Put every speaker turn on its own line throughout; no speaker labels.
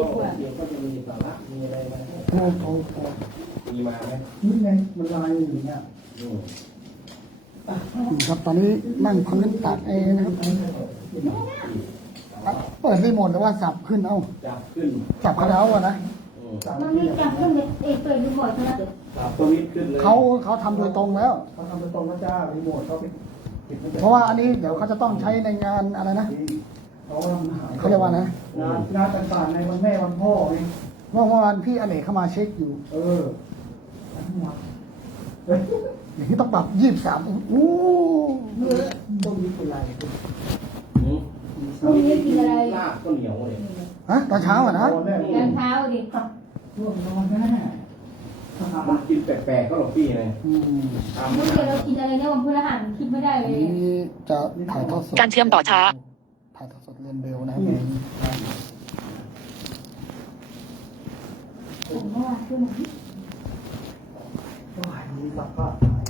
กว่า
เดี๋ยวก็จะมีสาระมีอะไรมา
โอ้
มีมาไหม
นี่ไงมันลายอยู่เนี่ยครับตอนนี้นั่งพื้นตัดเองนะครับเปิดรีโมทแต่ว่าสับขึ้นเอา
จับขึ้น
สับเขาแล้วอะนะ
มันมีจับขึ้นเปิดรีโมทใช่ไหม
จับตัวนี้ขึ้นเลย
เขาทำโดยตรงแล้ว
เขาทำโดยตรงก็จ้ารีโมทเขาปิด
เพราะว่าอันนี้เดี๋ยวเขาจะต้องใช้ในงานอะไรนะเขาเรียกว่านะ
งานต่างๆในวันแม่วันพ่อไง
เมื่อวานพี่อเนกเข้ามาเช็คอยู่อย่างที่ต้องปรับ23โอ้
ต้นนี้เป็นไร
พรุ่งนี้กินอะไร
ลาบก็เหนียวเลย
ฮะตอนเช้าอ่ะนะ
ตอนเช้าดิ
ร่วงนอนแม่
มันกินแปลกๆก็หลบพี่เลย
เมื่อกี้เรากินอะไรเนี่ยวันพฤหัสคิดไม่ได้เลย
นี่จะถ่ายทอดสด
การเชื่อมต่อช้า
ถ่ายทอดสดเรียนเบลนะครับ
ผมว่าขึ้น
มีสับผ้า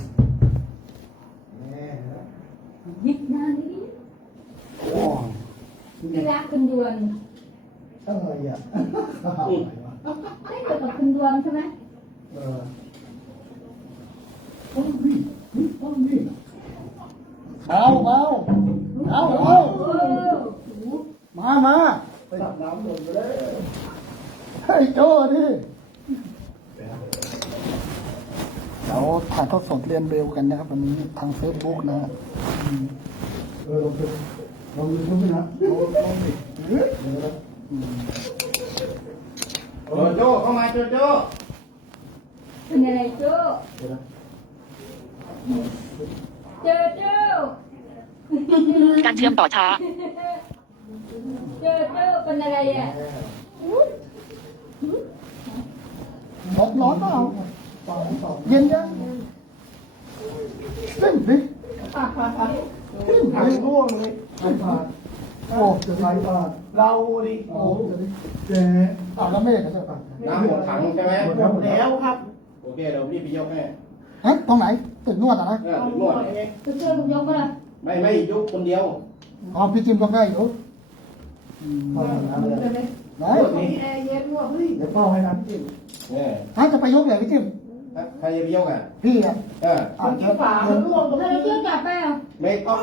ยิบหน้านี่ที่รักคุณดวน
อะไรอ่ะ
ได้เกิดกับคุณดวนใช่ไหม
ต้นนี่
เอามา
ไปตักน้ำหล่นไปเลย
ให้โจ้ดิเราถ่ายทอดสดเรียนเบลกันนะครับวันนี้ทางเฟซบุ๊กนะ
ลองดูชุบนะลองดิ
โจ้เข้ามาโจ้
เป็นอะไรโจ้โจ้
การเชื่อมต่อช้า
โจ้เป็นอะไรอ่ะ
ร้อนเปล่าเย็นยังเล่นดิ
ไอ้ร่วงเลยไอ้ผ่านโอ้จะไอ้ผ่านเราดิโอ้เจ๊
แล้วเมฆใช่ป่ะ
น้ำหมดถังใช่ไหม
หมดแล้วครับ
โอเคเดี๋ยวพี่ไปยกให้
ฮะตรงไหนตึกนวดอ่ะนะ
นวด
จะช่วยผมยกก็ได้
ไม่ยกคนเดียว
อ๋อพี่จิมก็ได้อยู่
ได้มีแอร์เย็นว่ะเฮ้ยเดี๋ยวเป้าให้นะพี่จิม
ถ้าจะไปยกเลยพี่จิม
ใครจะไปยกอ่ะ
พี่อ่ะ
คนที่ฝาร่วงตรงนี้
เชื่อจับไปอ่ะ
ไม่ต้อง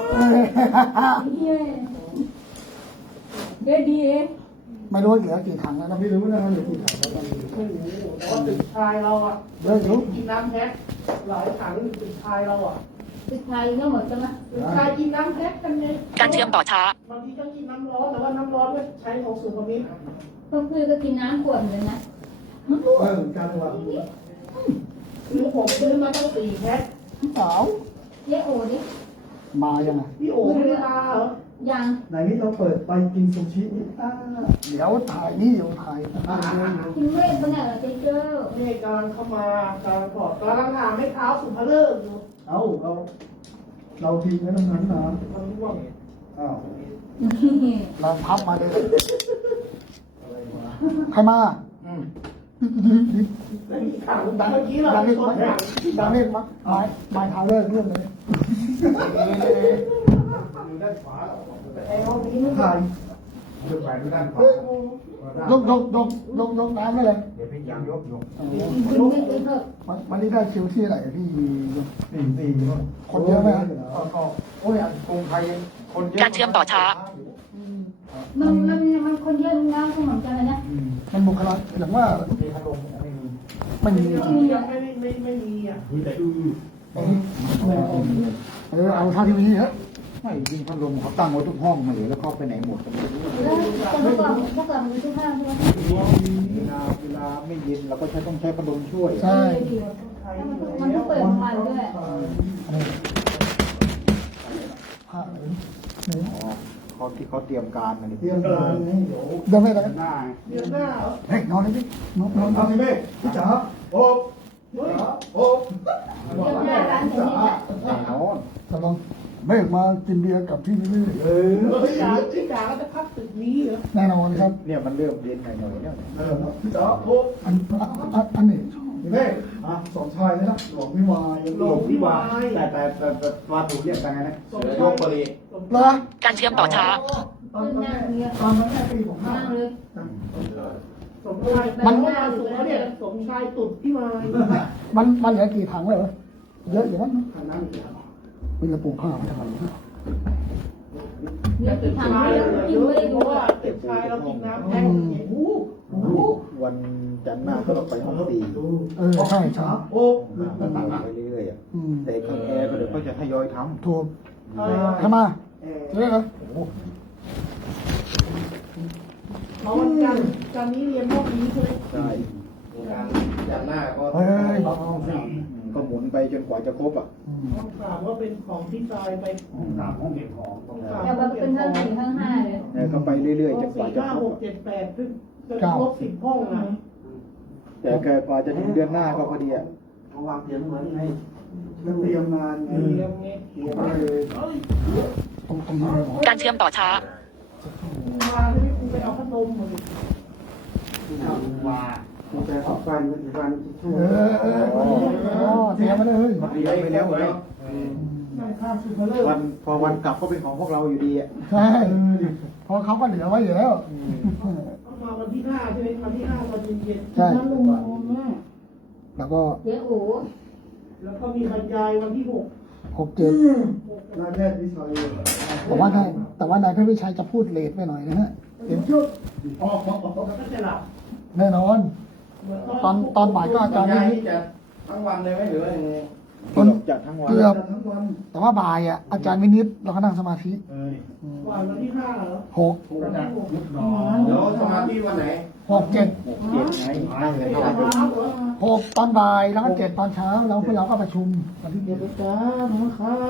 เดี๋ยวดี
ไม่รู้เหลือกี่ถังแล้วนะ
ไม่รู้นะเหลือกี่ถังแล้วกันแต่ว่าตึกชายเราอ่ะ
เยอะอยู่
กินน้ำแพ็คหลายถังตึกชายเราอ่ะ
ตึกชายก็หมดใช่ไหม
ตึกชายกินน้ำแพ็คกันไง
การเชื่อมต่อช้า
บางทีต้องกินน้ำร้อนแต่ว่าน้ำร้อนก็ใช้ของสูตรนี้
ก็คือก็กินน้ำขวดเลยนะ
การว่าคือผมซื้อมาตั้ง4แพ็ค
เปล่า
เย้โอ้ดิ
มายังไง
พี่โอ้ไม่ได้มาเหรอ
ยัง
ไหนนี่เราเปิดไปกินซูชินี่
เดี๋ยวถ่ายนี่อยู่ถ่าย
กินเวทปะเนี่ยเจ๊เจ้า
นี่การเข้ามาการถอดกำลังหาไม่เท้าสุภาเลิกอยู่เราทิ้งไว้ตรงนั้นนะมันร่วง
เราพับมาเลยใครมา
ดังเมื่อกี้เรา
ดังเล่นมั้ยไม้เท้าเลิกเรื่องเลย
อยู่ด้านขวาแต่ไอ้ห้องนี้ไม่ถ่าย
ยกไปด้านขวาย
กน้ำได้เลย
เดี๋ยวพี่ยังยก
วันนี้ได้คิวที่ไหนพี่
สี่
คนเยอะไหม
โอ้ยกรุงไทยคนเยอะ
การเชื่อมต่อช้า
มันคนเยอะลุงน้ำก็เหมือนกันเลยนะ
มันบุคลากรอย่างว่า
มีพัดลม
ไม่มี
ไม่มีอ่ะ
แต่
เอาเท่าที่มีเยอะ
ไม่จริงพัดลมเขาตั้งไว้ทุกห้องมาเลยแล้วเขาไปไหนหมดกัน
แล้วพวกเรามีทุกห้างใช่ไหม
เวลาไม่เย็นเราก็ต้องใช้พัดลมช่วย
ใช่
มันต้องเปิดมันด้วย
เขาที่เขาเตรียมการมา
เตรียมการเดินไม่ได้
หน้า
เฮ้ยนอนเลยพี่นอน
ทำยังไงพี่จ๋าโอ้
เดี๋ยวหน้าร้านจะนี่แหละ
นอน
จะลองเมฆมากินเบียร์กับพี่นี่
พี่จ๋าก็จะพักตึกนี้เหรอ
แน่นอนครับ
เนี่ยมันเริ่มเย็นหน่อยเนี่ย
พี่จ๋าโอ้อันนี้เมฆสองชายเลยนะหลวงวิวาย
แต่มาถูกเรียกกันไงนะ
ยกปรี
การเชื่อมต่อช้า
ตอนนั้นปี65
เลย
สมชายมันมาสุดแล้วเนี่ยสมชายตุดที่มา
มันเหลือกี่ถังเลยเหรอเยอะอยู่นะ
ขนาดนี้
มีกระปุกข้าวมาทำอะไร
เนี่ยเก็บชายกินไม่ได้เพราะว่าเก็บชายเรากินน้ำแห้งโอ้โห
วันจันทร์หน้าก็ต้องไปห้องสี่
ใช่ใช่
โอ้
ไปเรื่อยๆอ่ะแต่ข้างแอร์ก็เดี๋ยวก็จะทยอยทำ
ถูกทำมาเรื่อยเลย
เพราะวันจันทร์นี้เรียนพวกนี้ใช่ไหม
ใช่
การจัดหน้าก็
เฮ้ย
ก็หมุนไปจนกว่าจะครบอ่ะ
ต้องถามว่าเป็นของที่ตายไป
ตามห้องเก็บของ
แต่ว่าเป็นทั้งสี่ทั้งห้าเลย
แล้วก็ไปเรื่อยๆจนกว่าจะ
4 5
ครบ
6 7 8ซึ่งจะครบ10 ห้องนะ
แต่เกิดกว่าจะถึงเดือนหน้าก็พอดีอ่ะ
วางเตียงเหมือนไง
เตรียมงาน
เรียงไง
ตรงนี้เลยหมอ
การเชื่อมต่อช้า
มาใช่ไหมคุณไปเอาพัดลมมาดิ
ว่าแต่ออกการเป็นการช่วย
เตรียมมาเลย
เรียนไปแล้วเหรอ
นั่งข้ามซูเปอร์เลอร์
วันพอวันกลับก็เป็นของพวกเราอยู่ดีอ่ะ
ใช่เพราะเขาก็เหลือไว้อยู่แล้ว
ต้องมาวันที่5ใช่ไหมวันที่5ตอนเย็นๆ
ใช่
นั่นลงมาเนี่ย
แล้วก็
เดี๋ยวโอ้
แล้วก็มีบรรยายวันที่6
6-7
น่าแรกวิชัย
แต่ว่านายเพชรวิชัยจะพูดเลทไปหน่อยนะฮะเห็นชุด
แล้วก็จะหลับ
แน่นอน ตอนบ่ายก็อาจารย์
ยาย
นิ
นี่
ด
จะทั้งวันเลยไหมหรือว่ายังไง
จัดทั้งวัน
เกือบ
ทั้งวัน
แต่ว่าบ่ายอ่ะอาจารย์วินิตเราก็นั่งสมาธิ
วันที่5เหรอ
6
วันที่6
เดี๋ยวสมาธิวันไหน
6 7
เจ็ดไงนั่งกันทั้งวัน
6ตอนบ่ายแล้วก็7ตอนเช้าแล้วพวกเราก็ประชุมวันที่
เดี๋ยวไปจ้านะครับ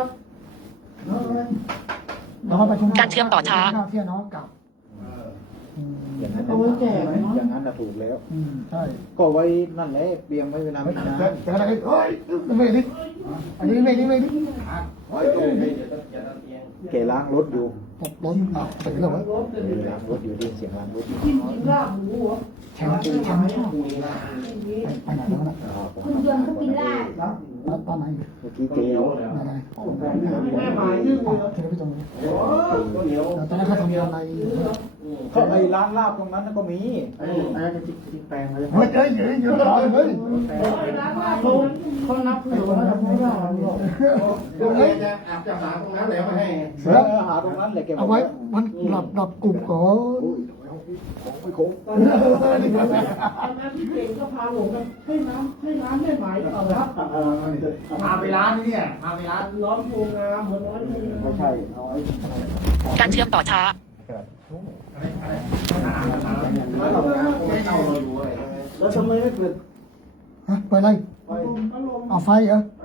เราก็ประชุม
การเชื่อมต่อช้า
เที่ยงน้องกลับ
อย่างนั้น
เอาไว้แจกเนาะ
อย่างนั้นน่ะถูกแล้ว
ใช่
ก็ไว้นั่นแหละเตรียมไว้เวลาไม่นาน
แต่อะไรเฮ้ยไม่ดิอันนี้ไม่ดิ
เฮ้ยเดี๋ยวต้องจัดเตียง
แกล้างรถอยู่
ตกล้นอ่ะเสร็จแล้ววะ
รถเดี๋ยว
ล้างรถอยู่ดีเสียงล้างรถอยู่
กินลาบหมูเหรอ
แชมป์ชอบไปไหนแล้วนะ
คุณยนต์ก็กินลาบ
ตอนไหน
เมื่อกี้เจล
อะไร
แม่หมายนึ่งเลยเหรอ
เจอไปตรงนี้
ก็เหนียว
ตอนนั้นเขาทำอะไร
เขาไอ้ร้านลาบตรงนั้นก็มี
ไอ้จะจิกแปลงเลย
เฮ้ยเยอะร้อนเลย
ร้านลาบเขานับถือว่าทำไม่ได้หรอก
เดี๋ยวจะอาบจะหาตรงนั้นแล้วมาให้
เสือ
หาตรงนั้นแหละแก
เอาไว้มันหลับกลุ่มก่อน
ไม่คุ้ม
ตอนนั้นที่เก่งก็พาหลงกันให้น้ำแม่หมายเอาละ
พาไปร้านนี่พาไปร้าน
ร้อนโพงามเหมือนร้อยโพงาม
ไม่ใช่เอาไอ้
การเชื่อมต่อช้า
แล้วทำไมไม่เปิด
ฮะไปเลย
พัดลม
เอาไฟเหรอ
เ